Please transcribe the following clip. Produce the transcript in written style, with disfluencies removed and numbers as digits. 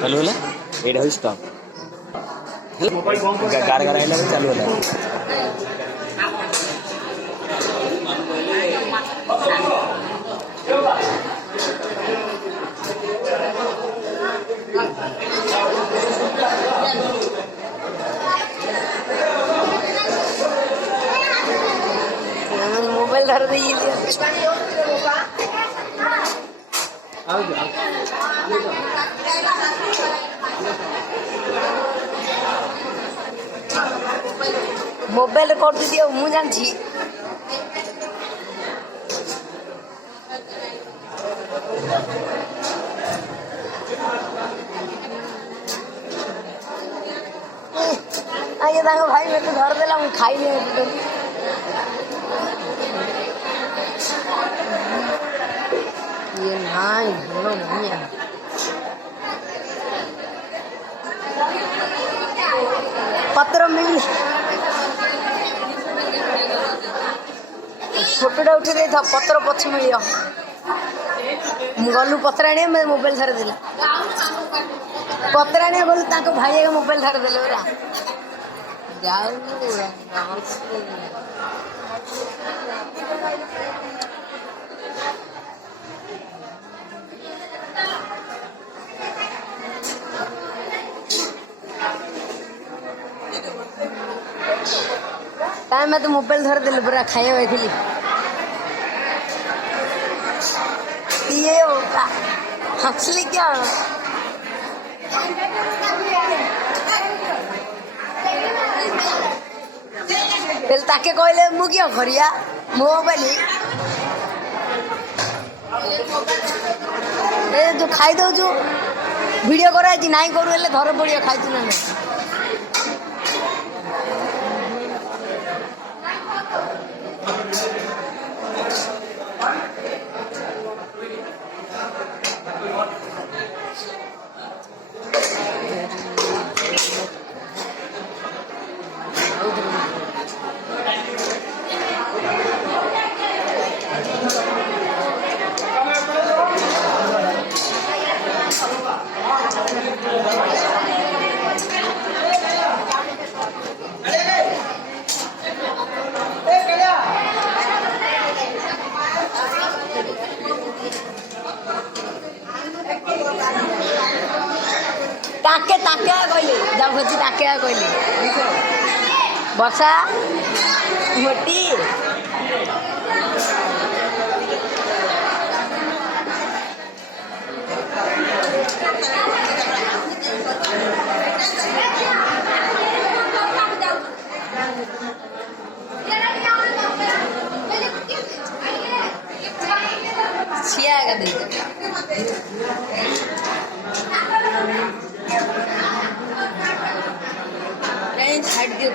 चालू होला एटा होई स्टॉप गार गार आइला चालू होला मोबाइल धर दे मोबाइल कर दियो मु जानछि आगे ताको भाई मैं तो धर देला मु खाई ले ये नहीं बोलो नहीं है पत्र मिली फोटोटा उठे दे था पत्र पछ मिल गलु पत्र आने मैं मोबाइल धर देला पत्र आने गलु ताको भाई का मोबाइल धर देले ओरा जाऊ टाइम में तो मोबाइल धर दिल पूरा खाए हुए थी ये होगा हंसली क्या पहले ताके कहले मु क्या करिया मोबाइल ए जो खाई दो जो वीडियो करा जी नहीं करू हेले धर पड़ियो खाई ना नहीं ताके ताके कहले जब होची ताके कहले वर्षा मोटी छिया का दे कहीं छाड़ दियो